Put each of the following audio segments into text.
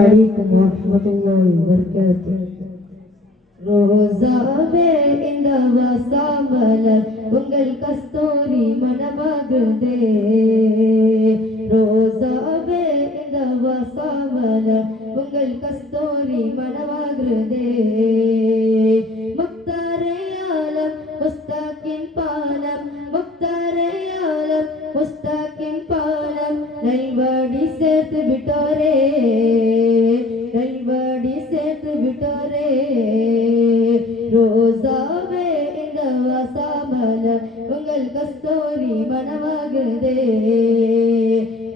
அலைக்கும் வரஹ்மத்துல்லாஹி வபரகாத்துஹு. ரோசாவே இந்த வசாமலர் உங்கள் கஸ்தூரி மனமாகுதே. ரோசாவே இந்த வசாமலர் உங்கள் கஸ்தூரி மனமாகுதே. முக்தாரே ஆலம் முஸ்தாகின் பாலம், முக்தாரே ஆலம் முஸ்தாகின் பாலம், நல்வழி சேர்த்து விட்டோரே, நல்வழி சேர்த்து விட்டோரே. ரோசாவே இந்த வசாமலர் உங்கள் கஸ்தூரி மனமாகுதே.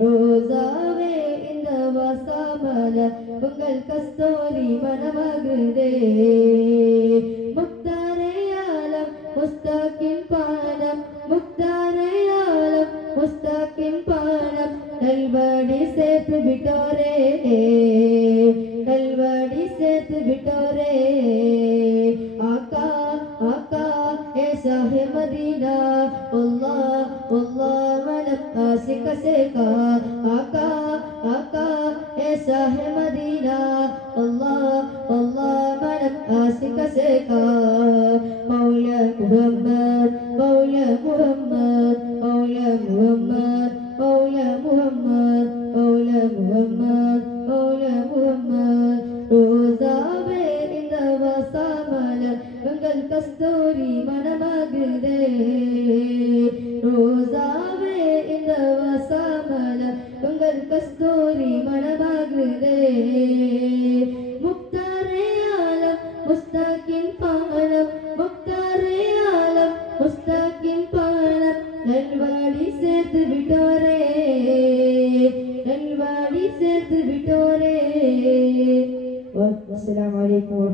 ரோசாவே இந்த வசாமலர் உங்கள் கஸ்தூரி மனமாகுதே. முக்தாரே ஆலம் முஸ்தாகின் பாலம், முக்தாரே ஆலம் முஸ்தாகின் பாலம், நல்வழி சேர்த்து விட்டோரே, நல்வழி சேர்த்து விட்டோரே. ஆகா ஆகா ஏ ஷாஹே மதீனா, அல்லாஹ் அல்லாஹ் மனம் ஆசிக சேகா. ஆகா ஆகா ஏ ஷாஹே மதீனா, அல்லாஹ் அல்லாஹ் மனம் ஆசிக சேகா. மௌலா முஹம்மத் மௌலா முஹம்மத் மௌலா முஹம்மத் மௌலா முஹம்மத் மௌலா முஹம்மத் மௌலா முஹம்மத். ரோசாவே இந்த வசாமலர் உங்கள் கஸ்தூரி மனமாகுதே. ரோசாவே இந்த வசாமலர் உங்கள் கஸ்தூரி மனமாகுதே. முக்தாரே ஆலம் முஸ்தாகின் பாலம், முக்தாரே ஆலம் முஸ்தாகின் பாலம், நல்வழி சேர்த்து விட்டோரே, நல்வழி சேர்த்து விட்டோரே. அஸ்ஸலாமு அலைக்கும்.